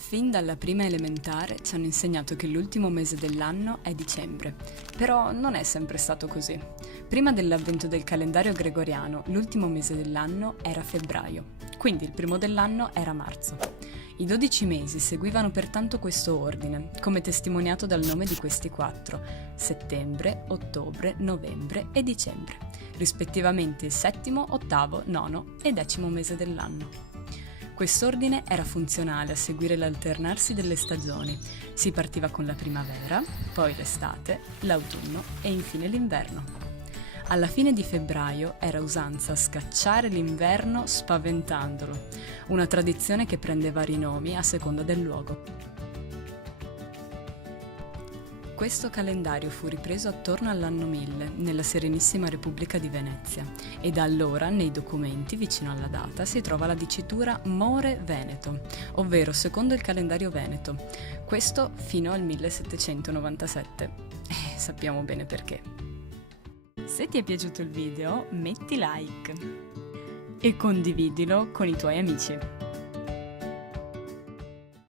Fin dalla prima elementare ci hanno insegnato che l'ultimo mese dell'anno è dicembre, però non è sempre stato così. Prima dell'avvento del calendario gregoriano, l'ultimo mese dell'anno era febbraio, quindi il primo dell'anno era marzo. I 12 mesi seguivano pertanto questo ordine, come testimoniato dal nome di questi quattro: settembre, ottobre, novembre e dicembre, rispettivamente il settimo, ottavo, nono e decimo mese dell'anno. Quest'ordine era funzionale a seguire l'alternarsi delle stagioni. Si partiva con la primavera, poi l'estate, l'autunno e infine l'inverno. Alla fine di febbraio era usanza scacciare l'inverno spaventandolo, una tradizione che prende vari nomi a seconda del luogo. Questo calendario fu ripreso attorno all'anno 1000 nella Serenissima Repubblica di Venezia e da allora nei documenti vicino alla data si trova la dicitura More Veneto, ovvero secondo il calendario veneto, questo fino al 1797. Sappiamo bene perché. Se ti è piaciuto il video metti like e condividilo con i tuoi amici.